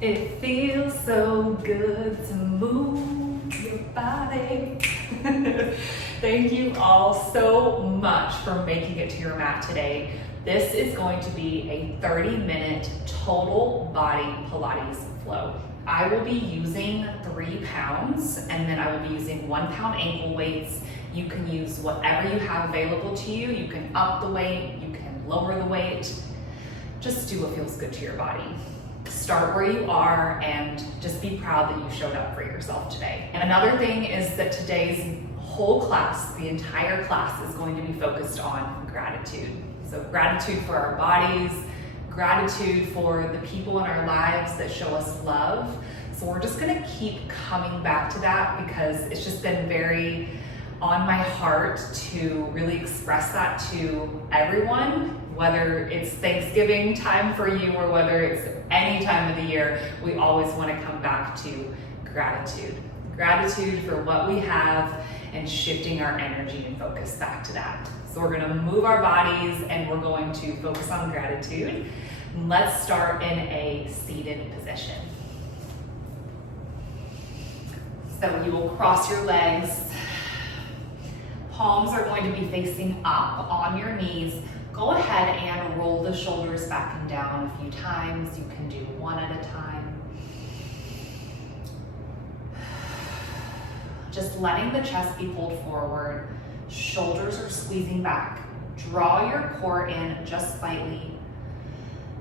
It feels so good to move your body. Thank you all so much for making it to your mat today. This is going to be a 30-minute total body Pilates flow. I will be using 3 pounds and then I will be using 1 pound ankle weights. You can use whatever you have available to you. You can up the weight, you can lower the weight. Just do what feels good to your body. Start where you are and just be proud that you showed up for yourself today. And another thing is that today's whole class, the entire class, is going to be focused on gratitude. So gratitude for our bodies, gratitude for the people in our lives that show us love. So we're just gonna keep coming back to that because it's just been very on my heart to really express that to everyone, whether it's Thanksgiving time for you or whether it's any time of the year. We always want to come back to gratitude. Gratitude for what we have and shifting our energy and focus back to that. So we're going to move our bodies and we're going to focus on gratitude. Let's start in a seated position. So you will cross your legs. Palms are going to be facing up on your knees. Go ahead and roll the shoulders back and down a few times. You can do one at a time. Just letting the chest be pulled forward. Shoulders are squeezing back. Draw your core in just slightly.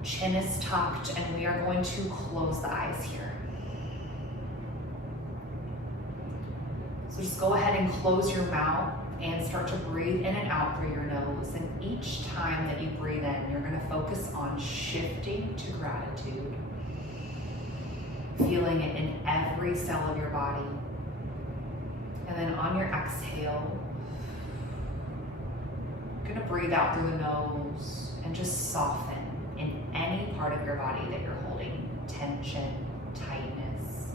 Chin is tucked, and we are going to close the eyes here. So just go ahead and close your mouth and start to breathe in and out through your nose. And each time that you breathe in, you're going to focus on shifting to gratitude, feeling it in every cell of your body. And then on your exhale, you're going to breathe out through the nose and just soften in any part of your body that you're holding tension, tightness,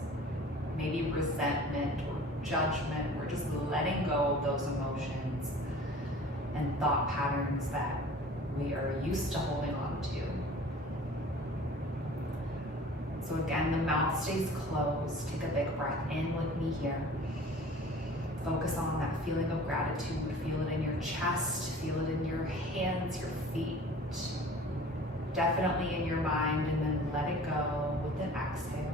maybe resentment or judgment. We're just letting go of those emotions and thought patterns that we are used to holding on to. So again, the mouth stays closed. Take a big breath in with me here. Focus on that feeling of gratitude. Feel it in your chest, feel it in your hands, your feet. Definitely in your mind, and then let it go with an exhale.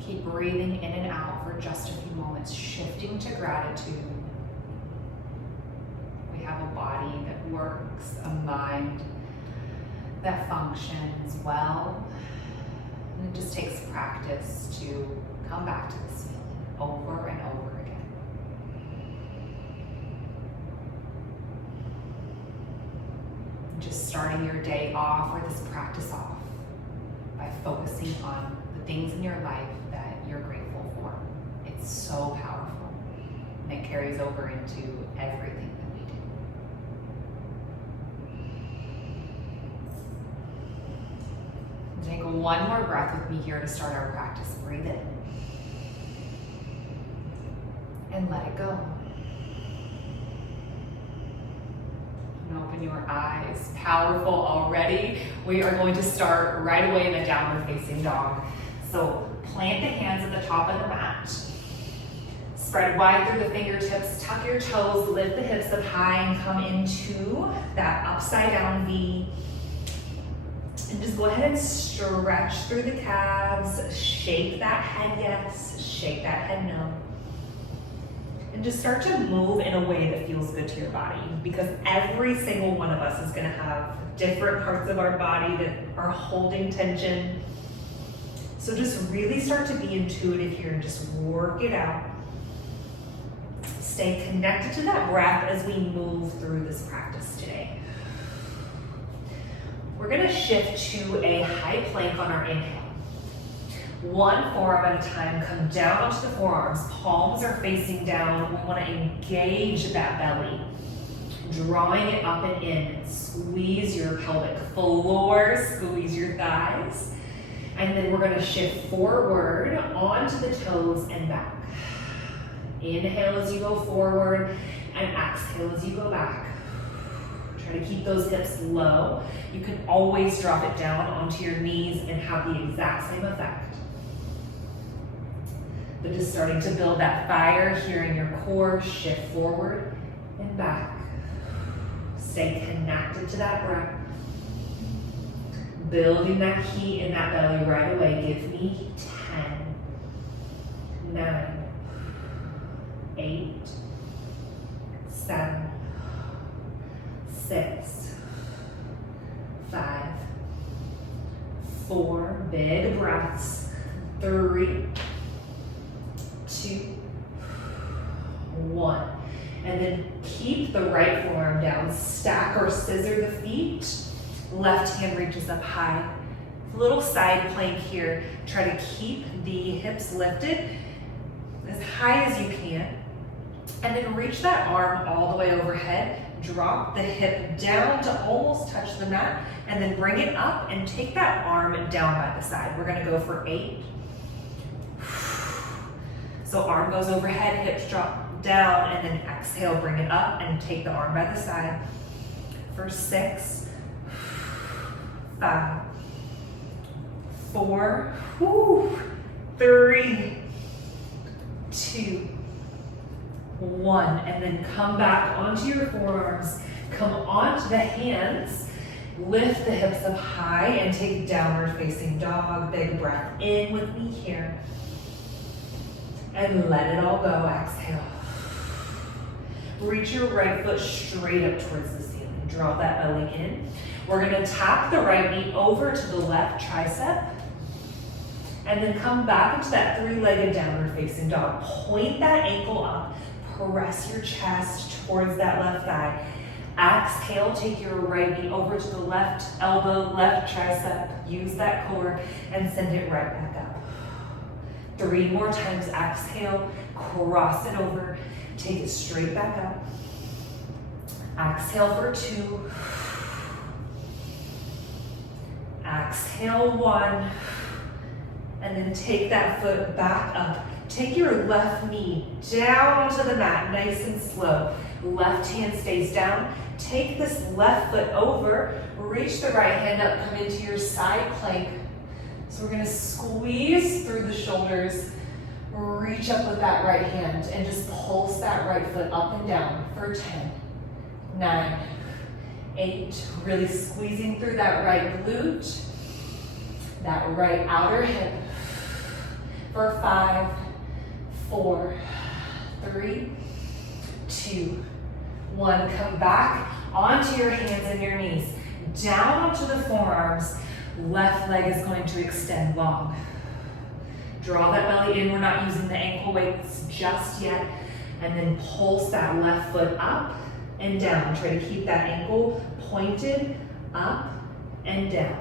Keep breathing in and out for just a few moments, shifting to gratitude. We have a body that works, a mind that functions well. And it just takes practice to come back to this feeling over and over again. Just starting your day off or this practice off by focusing on the things in your life that you're grateful for. It's so powerful, and it carries over into everything that we do. Take one more breath with me here to start our practice. Breathe in and let it go. And open your eyes. Powerful already. We are going to start right away in a downward facing dog. So plant the hands at the top of the mat. Spread wide through the fingertips, tuck your toes, lift the hips up high and come into that upside down V. And just go ahead and stretch through the calves. Shake that head yes, shake that head no. And just start to move in a way that feels good to your body, because every single one of us is going to have different parts of our body that are holding tension. So just really start to be intuitive here and just work it out. Stay connected to that breath as we move through this practice today. We're going to shift to a high plank on our inhale. One forearm at a time, come down onto the forearms. Palms are facing down. We want to engage that belly, drawing it up and in. Squeeze your pelvic floor, squeeze your thighs. And then we're going to shift forward onto the toes and back. Inhale as you go forward and exhale as you go back. Try to keep those hips low. You can always drop it down onto your knees and have the exact same effect. But just starting to build that fire here in your core. Shift forward and back. Stay connected to that breath. Building that heat in that belly right away. Give me 10, 9, 8, 7, 6, 5, 4, big breaths, 3, 2, 1. And then keep the right forearm down. Stack or scissor the feet. Left hand reaches up high. Little side plank here. Try to keep the hips lifted as high as you can. And then reach that arm all the way overhead. Drop the hip down to almost touch the mat. And then bring it up and take that arm down by the side. We're gonna go for 8. So arm goes overhead, hips drop down, and then exhale, bring it up and take the arm by the side. For 6, 5, 4, 3, 2, 1. And then come back onto your forearms, come onto the hands, lift the hips up high and take downward facing dog. Big breath in with me here. And let it all go, exhale. Reach your right foot straight up towards the ceiling. Draw that belly in. We're gonna tap the right knee over to the left tricep. And then come back into that 3-legged downward facing dog. Point that ankle up. Press your chest towards that left thigh. Exhale, take your right knee over to the left elbow, left tricep. Use that core and send it right back up. 3 more times, exhale, cross it over, take it straight back up. Exhale for 2. Exhale 1. And then take that foot back up. Take your left knee down onto the mat, nice and slow. Left hand stays down. Take this left foot over, reach the right hand up, come into your side plank. So we're gonna squeeze through the shoulders, reach up with that right hand and just pulse that right foot up and down for 10, 9, 8, really squeezing through that right glute, that right outer hip for 5, 4, 3, 2, 1. Come back onto your hands and your knees, down onto the forearms. Left leg is going to extend long. Draw that belly in. We're not using the ankle weights just yet. And then pulse that left foot up and down. Try to keep that ankle pointed up and down.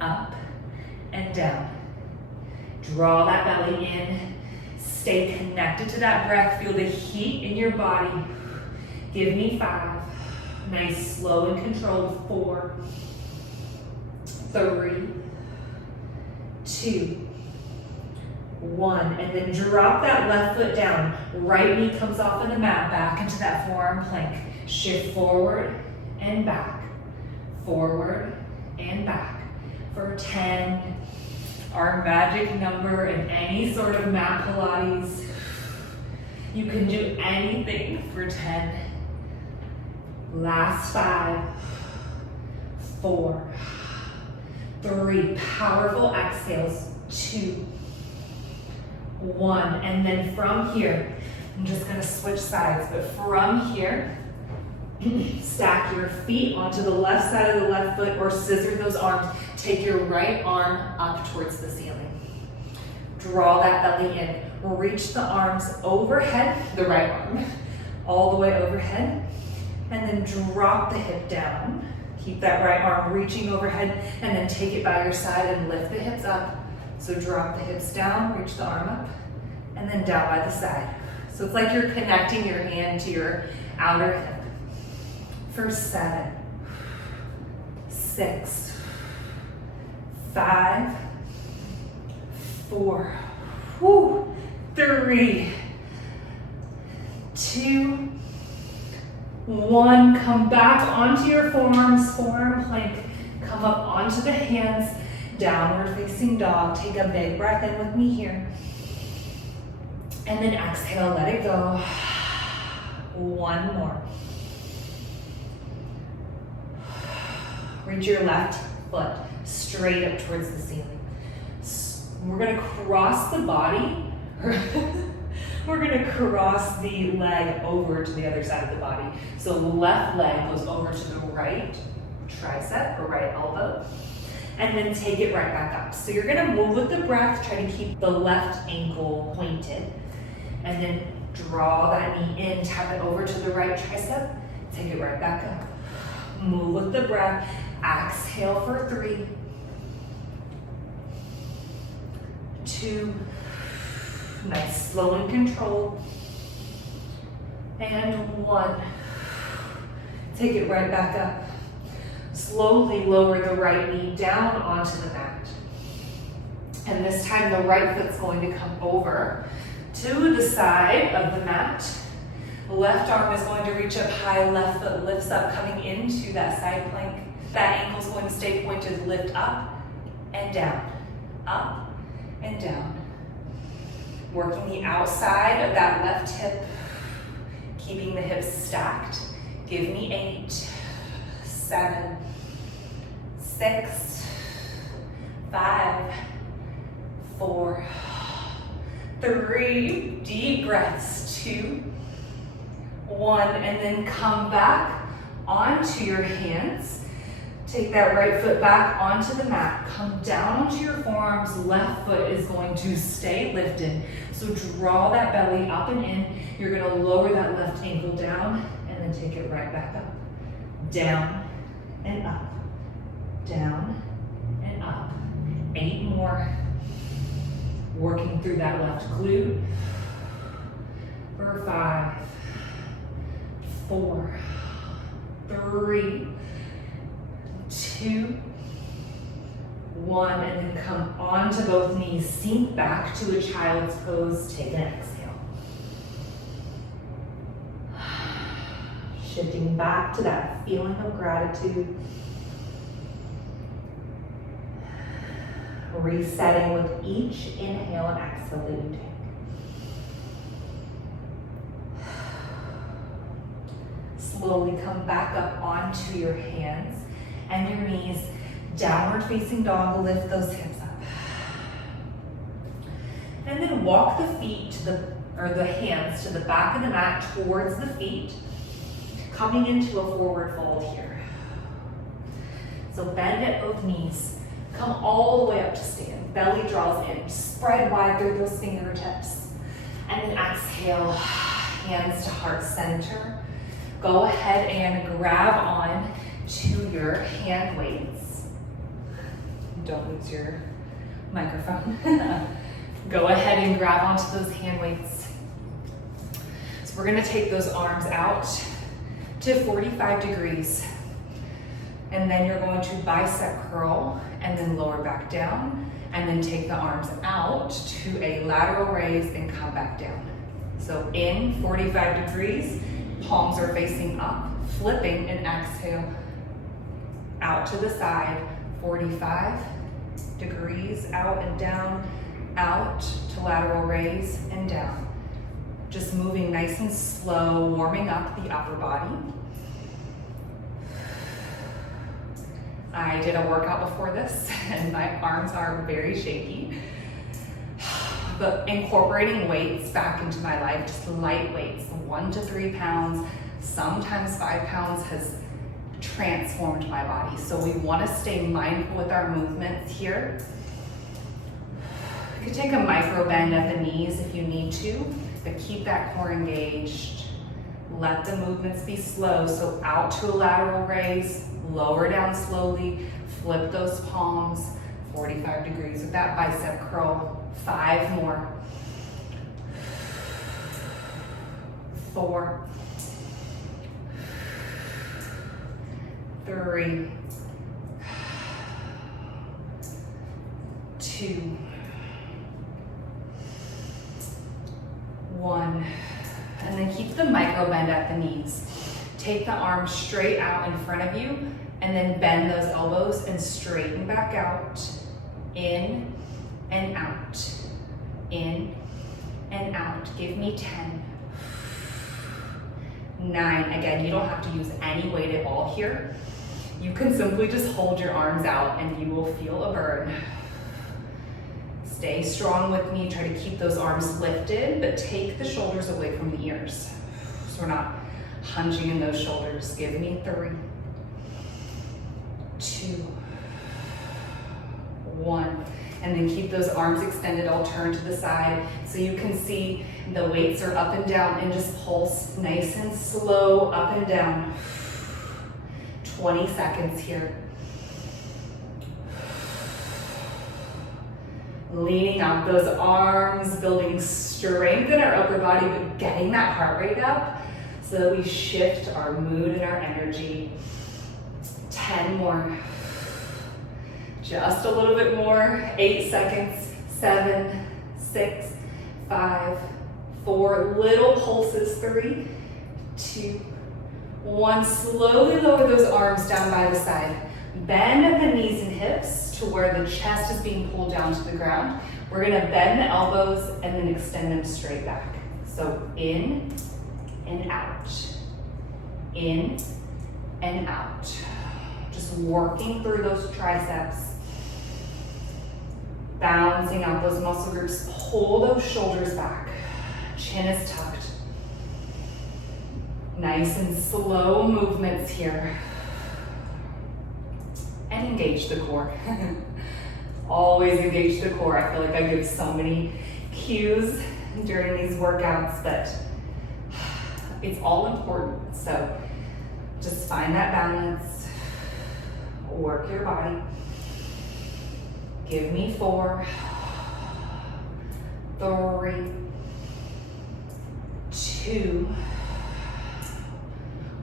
Up and down. Draw that belly in. Stay connected to that breath. Feel the heat in your body. Give me 5. Nice, slow and controlled. 4, 3, 2, 1. And then drop that left foot down. Right knee comes off of the mat, back into that forearm plank. Shift forward and back. Forward and back. For 10, our magic number in any sort of mat Pilates. You can do anything for 10. Last 5, 4, 3, powerful exhales, 2, 1. And then from here, I'm just gonna switch sides, but from here, stack your feet onto the left side of the left foot or scissor those arms. Take your right arm up towards the ceiling. Draw that belly in. Reach the arms overhead, the right arm, all the way overhead, and then drop the hip down. Keep that right arm reaching overhead, and then take it by your side and lift the hips up. So drop the hips down, reach the arm up, and then down by the side. So it's like you're connecting your hand to your outer hip. For 7, 6, 5, 4, 3, 2, 1, come back onto your forearms, forearm plank. Come up onto the hands, downward facing dog. Take a big breath in with me here. And then exhale, let it go. 1 more. Reach your left foot straight up towards the ceiling. We're gonna cross the body. We're gonna cross the leg over to the other side of the body. So left leg goes over to the right tricep or right elbow, and then take it right back up. So you're gonna move with the breath, try to keep the left ankle pointed, and then draw that knee in, tap it over to the right tricep, take it right back up. Move with the breath, exhale for 3, 2, nice, slow and controlled, and 1. Take it right back up. Slowly lower the right knee down onto the mat. And this time the right foot's going to come over to the side of the mat. Left arm is going to reach up high, left foot lifts up, coming into that side plank. That ankle's going to stay pointed, lift up and down, up and down. Working the outside of that left hip, keeping the hips stacked. Give me 8, 7, 6, 5, 4, 3, deep breaths, 2, 1, and then come back onto your hands. Take that right foot back onto the mat. Come down onto your forearms. Left foot is going to stay lifted. So draw that belly up and in. You're gonna lower that left ankle down and then take it right back up. Down and up, down and up. 8 more. Working through that left glute for 5, 4, 3, 2, 1, and then come onto both knees. Sink back to a child's pose. Take an exhale. Shifting back to that feeling of gratitude. Resetting with each inhale and exhale that you take. Slowly come back up onto your hands and your knees. Downward facing dog, lift those hips up. And then walk the feet to the hands to the back of the mat towards the feet, coming into a forward fold here. So bend at both knees. Come all the way up to stand. Belly draws in. Spread wide through those fingertips. And then exhale, hands to heart center. Go ahead and grab on to your hand weights. Don't lose your microphone. Go ahead and grab onto those hand weights. So we're gonna take those arms out to 45 degrees. And then you're going to bicep curl and then lower back down, and then take the arms out to a lateral raise and come back down. So in 45 degrees, palms are facing up, flipping and exhale. Out to the side, 45 degrees, out and down, out to lateral raise and down. Just moving nice and slow, warming up the upper body. I did a workout before this and my arms are very shaky. But incorporating weights back into my life, just light weights, 1 to 3 pounds, sometimes 5 pounds, has transformed my body. So we want to stay mindful with our movements here. You can take a micro bend at the knees if you need to, but keep that core engaged. Let the movements be slow. So out to a lateral raise, lower down slowly, flip those palms, 45 degrees with that bicep curl. 5 more. 4, 3, 2, 1. And then keep the micro bend at the knees. take the arms straight out in front of you and then bend those elbows and straighten back out. In and out. In and out. Give me 10. 9. Again, you don't have to use any weight at all here. You can simply just hold your arms out and you will feel a burn. Stay strong with me. Try to keep those arms lifted, but take the shoulders away from the ears. So we're not hunching in those shoulders. Give me 3, 2, 1. And then keep those arms extended. I'll turn to the side so you can see the weights are up and down, and just pulse nice and slow up and down. 20 seconds here. Leaning out those arms, building strength in our upper body, but getting that heart rate up so that we shift our mood and our energy. 10 more. Just a little bit more. 8 seconds. 7, 6, 5, 4. Little pulses. 3, 2, 1. Slowly lower those arms down by the side. Bend the knees and hips to where the chest is being pulled down to the ground. We're gonna bend the elbows and then extend them straight back. So in and out. In and out. Just working through those triceps. Balancing out those muscle groups. Pull those shoulders back. Chin is tucked. Nice and slow movements here. And engage the core. Always engage the core. I feel like I give so many cues during these workouts, but it's all important. So just find that balance. Work your body. Give me 4, 3, 2,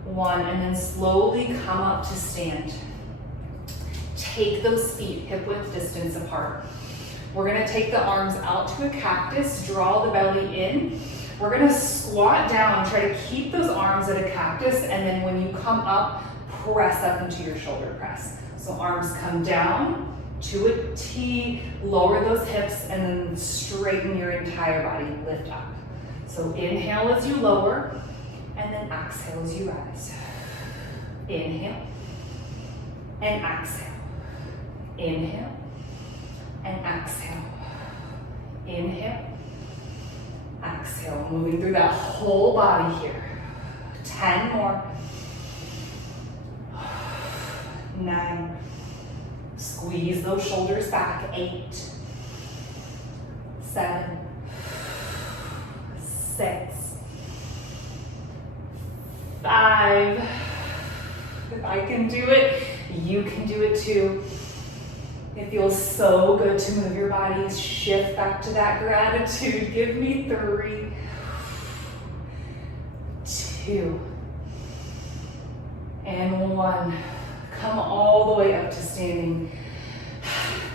1, and then slowly come up to stand. Take those feet hip width distance apart. We're gonna take the arms out to a cactus, draw the belly in. We're gonna squat down, try to keep those arms at a cactus, and then when you come up, press up into your shoulder press. So arms come down to a T, lower those hips, and then straighten your entire body, lift up. So inhale as you lower, and then exhale as you rise. Inhale, and exhale. Inhale, and exhale. Inhale, exhale. Moving through that whole body here. 10 more. 9. Squeeze those shoulders back. 8, 7, 6, 5. If I can do it, you can do it too. It feels so good to move your bodies. Shift back to that gratitude. Give me 3, 2, and 1. Come all the way up to standing.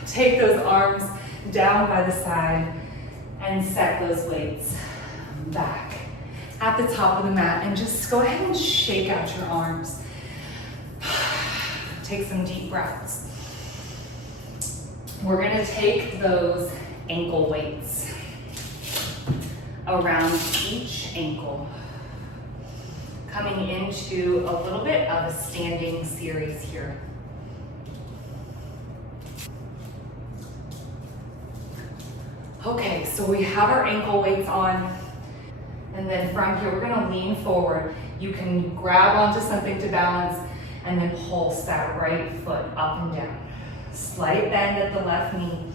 Take those arms down by the side and set those weights back at the top of the mat, and just go ahead and shake out your arms. Take some deep breaths. We're gonna take those ankle weights around each ankle, coming into a little bit of a standing series here. Okay, so we have our ankle weights on, and then from here, we're gonna lean forward. You can grab onto something to balance, and then pulse that right foot up and down. Slight bend at the left knee.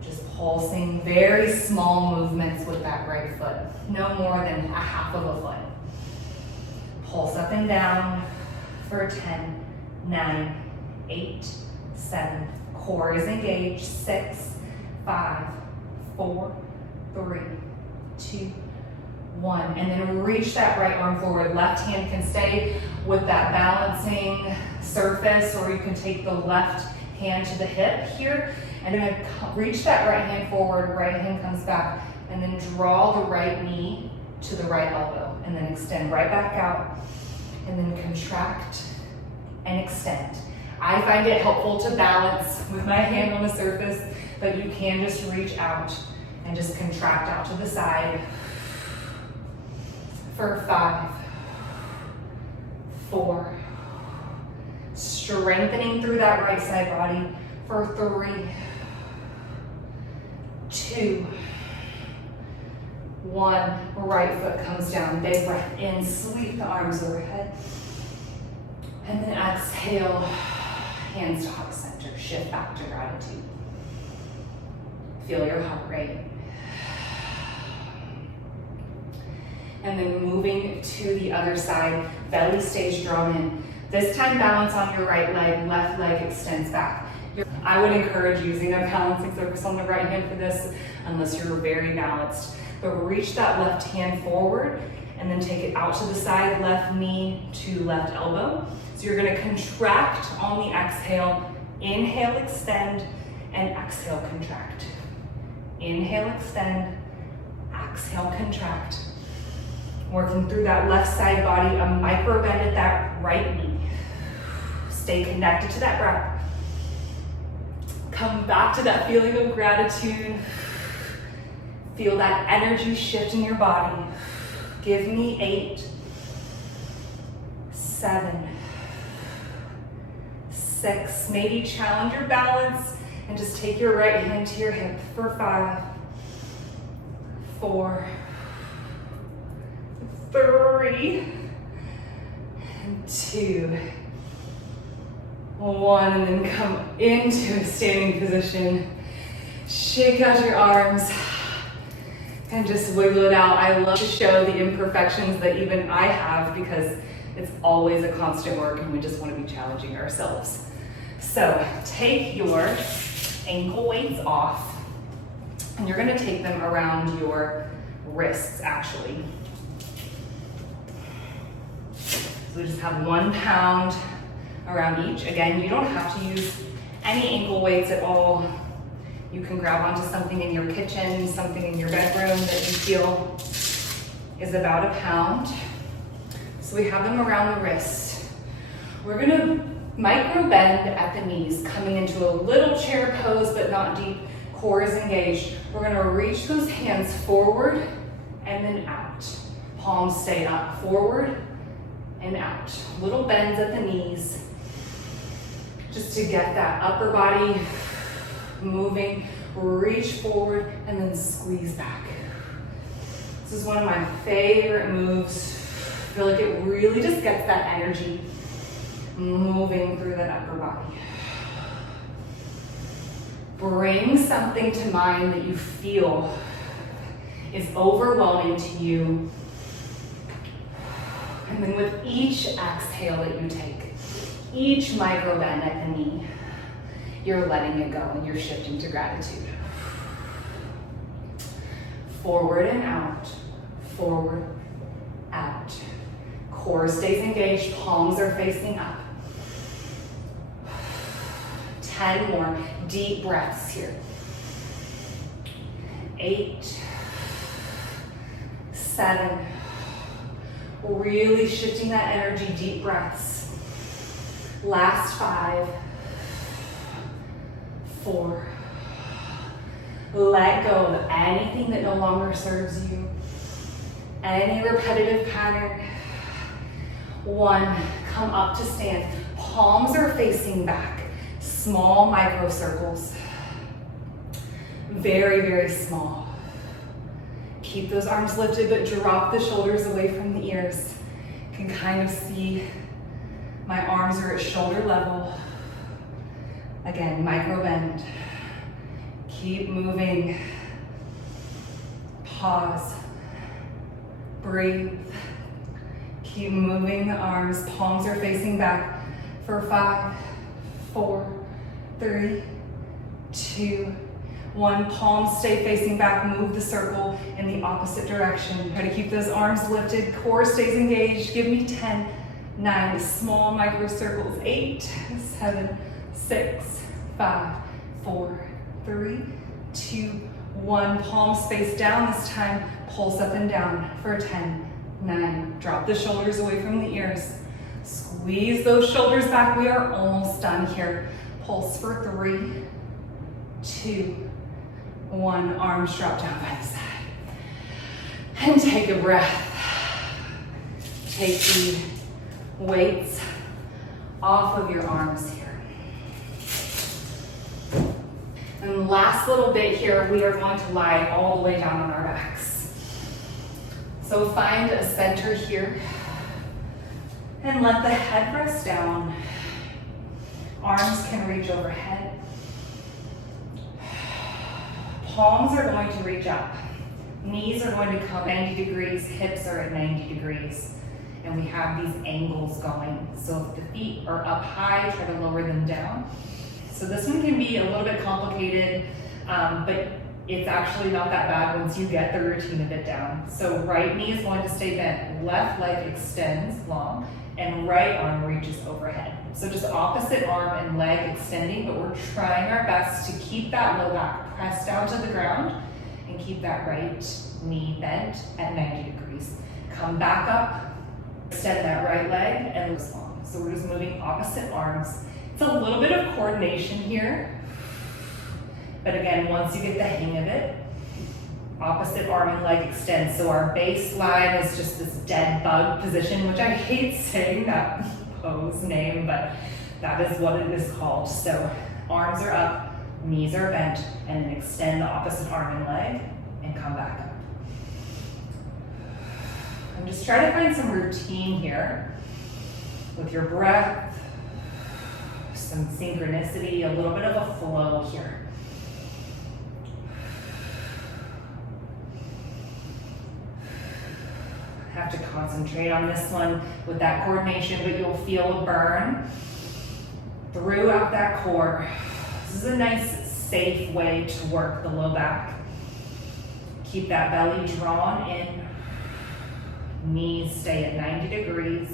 Just pulsing, very small movements with that right foot. No more than a half of a foot. Pulse up and down for 10, 9, 8, 7. Core is engaged. 6, 5, 4, 3, 2, 1. And then reach that right arm forward. Left hand can stay with that balancing surface, or you can take the left hand to the hip here. And then reach that right hand forward, right hand comes back, and then draw the right knee to the right elbow. and then extend right back out, and then contract and extend. I find it helpful to balance with my hand on the surface, but you can just reach out and just contract out to the side for 5, 4, strengthening through that right side body for 3, 2, 1. Right foot comes down, big breath in, sweep the arms overhead, and then exhale, hands to heart center, shift back to gratitude. Feel your heart rate. And then moving to the other side, belly stays drawn in. This time balance on your right leg, left leg extends back. I would encourage using a balancing surface on the right hand for this, unless you're very balanced. But reach that left hand forward and then take it out to the side, left knee to left elbow. So you're gonna contract on the exhale, inhale, extend, and exhale, contract. Inhale, extend, exhale, contract. Working through that left side body, a micro bend at that right knee. Stay connected to that breath. Come back to that feeling of gratitude. Feel that energy shift in your body. Give me 8, 7, 6. Maybe challenge your balance and just take your right hand to your hip for 5, 4, 3, 2, 1, and then come into a standing position. Shake out your arms and just wiggle it out. I love to show the imperfections that even I have, because it's always a constant work and we just want to be challenging ourselves. So take your ankle weights off and you're going to take them around your wrists actually. So we just have 1 pound around each. Again, you don't have to use any ankle weights at all. You can grab onto something in your kitchen, something in your bedroom that you feel is about 1 pound. So we have them around the wrist. We're gonna micro bend at the knees, coming into a little chair pose, but not deep. Core is engaged. We're gonna reach those hands forward and then out. Palms stay up, forward and out. Little bends at the knees, just to get that upper body moving. Reach forward and then squeeze back. This is one of my favorite moves. I feel like it really just gets that energy moving through that upper body. Bring something to mind that you feel is overwhelming to you. And then with each exhale that you take, each micro bend at the knee, you're letting it go and you're shifting to gratitude. Forward and out, forward, out. Core stays engaged, palms are facing up. 10 more deep breaths here. 8, 7, really shifting that energy, deep breaths. Last 5, 4. Let go of anything that no longer serves you. Any repetitive pattern. 1, come up to stand. Palms are facing back. Small micro circles. Very, very small. Keep those arms lifted, but drop the shoulders away from the ears. You can kind of see my arms are at shoulder level. Again, micro bend. Keep moving. Pause. Breathe. Keep moving the arms. Palms are facing back for 5, 4, 3, 2, 1. Palms stay facing back. Move the circle in the opposite direction. Try to keep those arms lifted. Core stays engaged. Give me 10, 9. Small micro circles. 8, 7, 6, 5, 4, 3, 2, 1. Palms face down this time. Pulse up and down for 10, 9. Drop the shoulders away from the ears. Squeeze those shoulders back. We are almost done here. Pulse for 3, 2, 1. Arms drop down by the side. And take a breath. Take the weights off of your arms here. And last little bit here, we are going to lie all the way down on our backs. So find a center here and let the head rest down. Arms can reach overhead. Palms are going to reach up. Knees are going to come 90 degrees, hips are at 90 degrees. And we have these angles going. So if the feet are up high, try to lower them down. So this one can be a little bit complicated, but it's actually not that bad once you get the routine of it down. So right knee is going to stay bent, left leg extends long, and right arm reaches overhead. So just opposite arm and leg extending, but we're trying our best to keep that low back pressed down to the ground and keep that right knee bent at 90 degrees. Come back up, extend that right leg and loose long. So we're just moving opposite arms. It's a little bit of coordination here, but again, once you get the hang of it, opposite arm and leg extend. So our baseline is just this dead bug position, which I hate saying that pose name, but that is what it is called. So arms are up, knees are bent, and then extend the opposite arm and leg and come back up. And just try to find some routine here with your breath, some synchronicity, a little bit of a flow here. Have to concentrate on this one with that coordination, but you'll feel a burn throughout that core. This is a nice, safe way to work the low back. Keep that belly drawn in. Knees stay at 90 degrees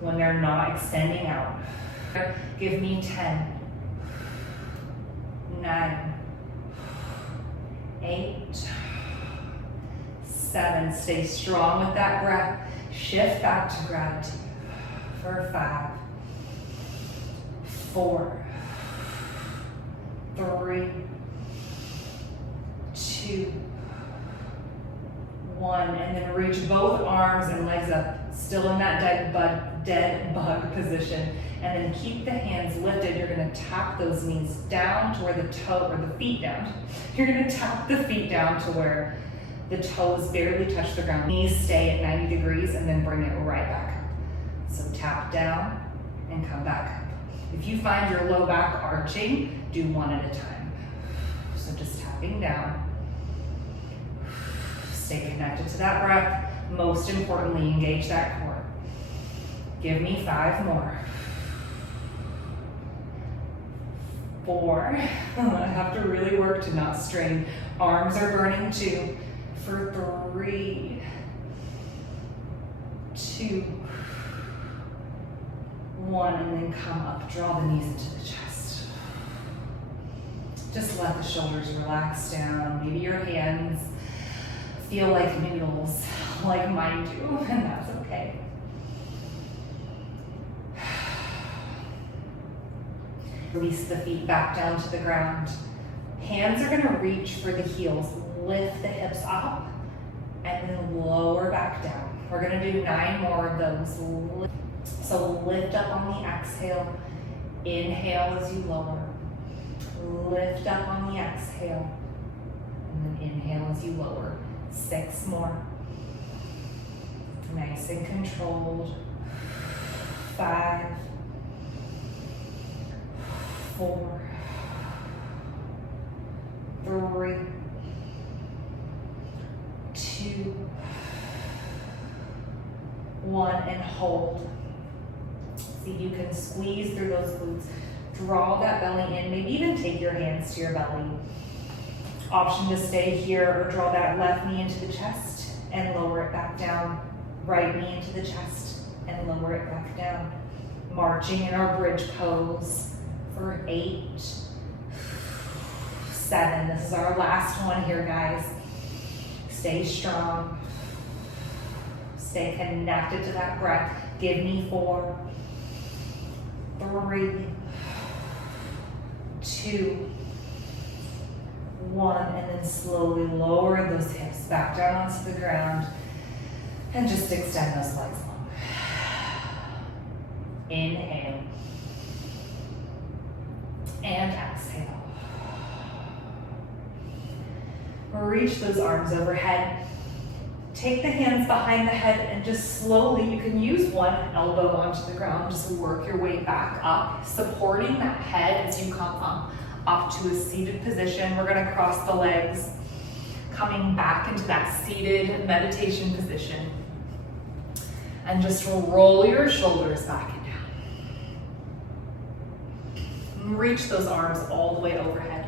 when they're not extending out. Give me 10, 9, 8, 7. Stay strong with that breath. Shift back to gratitude for 5, 4, 3, 2, 1. And then reach both arms and legs up, still in that dead bug position. And then keep the hands lifted. You're going to tap those knees down to where the toe, or the feet down. You're going to tap the feet down to where the toes barely touch the ground. Knees stay at 90 degrees and then bring it right back up. So tap down and come back up. If you find your low back arching, do one at a time. So just tapping down. Stay connected to that breath. Most importantly, engage that core. Give me 5 more. 4. I have to really work to not strain. Arms are burning 2. For 3, 2, 1, and then come up. Draw the knees into the chest. Just let the shoulders relax down. Maybe your hands feel like noodles, like mine do, and that's okay. Release the feet back down to the ground. Hands are gonna reach for the heels. Lift the hips up and then lower back down. We're gonna do 9 more of those. So lift up on the exhale. Inhale as you lower. Lift up on the exhale. And then inhale as you lower. 6 more. Nice and controlled. 5, 4, 3, 2, 1, and hold. See, you can squeeze through those glutes. Draw that belly in. Maybe even take your hands to your belly. Option to stay here or draw that left knee into the chest and lower it back down. Right knee into the chest and lower it back down. Marching in our bridge pose for 8, 7. This is our last one here, guys. Stay strong. Stay connected to that breath. Give me 4, 3, 2, 1, and then slowly lower those hips back down onto the ground and just extend those legs long. Inhale and exhale. Reach those arms overhead. Take the hands behind the head and just slowly, you can use one elbow onto the ground, just work your way back up, supporting that head as you come up to a seated position. We're gonna cross the legs, coming back into that seated meditation position. And just roll your shoulders back and down. Reach those arms all the way overhead.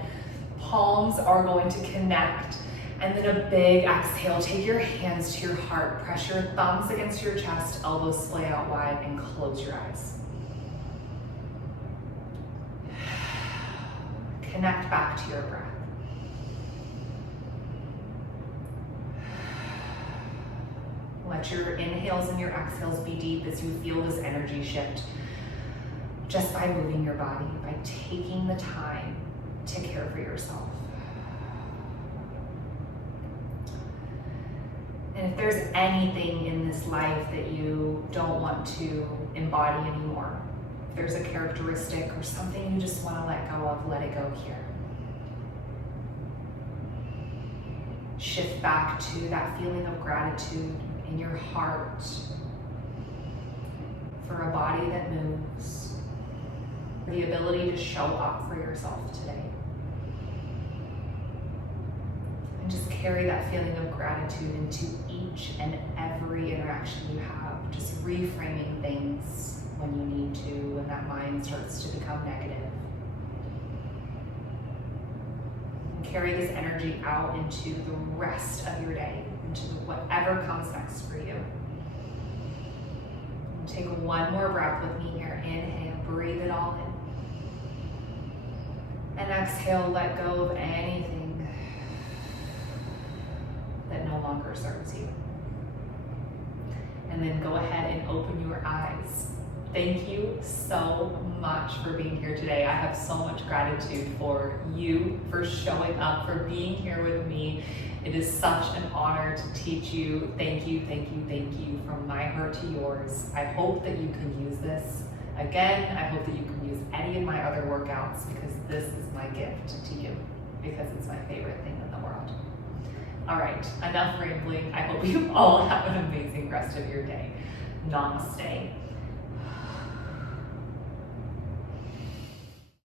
Palms are going to connect. And then a big exhale. Take your hands to your heart. Press your thumbs against your chest, elbows splay out wide, and close your eyes. Connect back to your breath. Let your inhales and your exhales be deep as you feel this energy shift just by moving your body, by taking the time to care for yourself. And if there's anything in this life that you don't want to embody anymore, if there's a characteristic or something you just want to let go of, let it go here. Shift back to that feeling of gratitude in your heart for a body that moves, for the ability to show up for yourself today. And just carry that feeling of gratitude into each and every interaction you have, just reframing things when you need to, when that mind starts to become negative. And carry this energy out into the rest of your day, into whatever comes next for you. And take one more breath with me here. Inhale, breathe it all in. And exhale, let go of anything that no longer serves you. And then go ahead and open your eyes. Thank you so much for being here today. I have so much gratitude for you, for showing up, for being here with me. It is such an honor to teach you. Thank you, thank you, thank you from my heart to yours. I hope that you can use this. Again, I hope that you can use any of my other workouts because this is my gift to you, because it's my favorite thing in the world. All right, enough rambling. I hope you all have an amazing rest of your day. Namaste.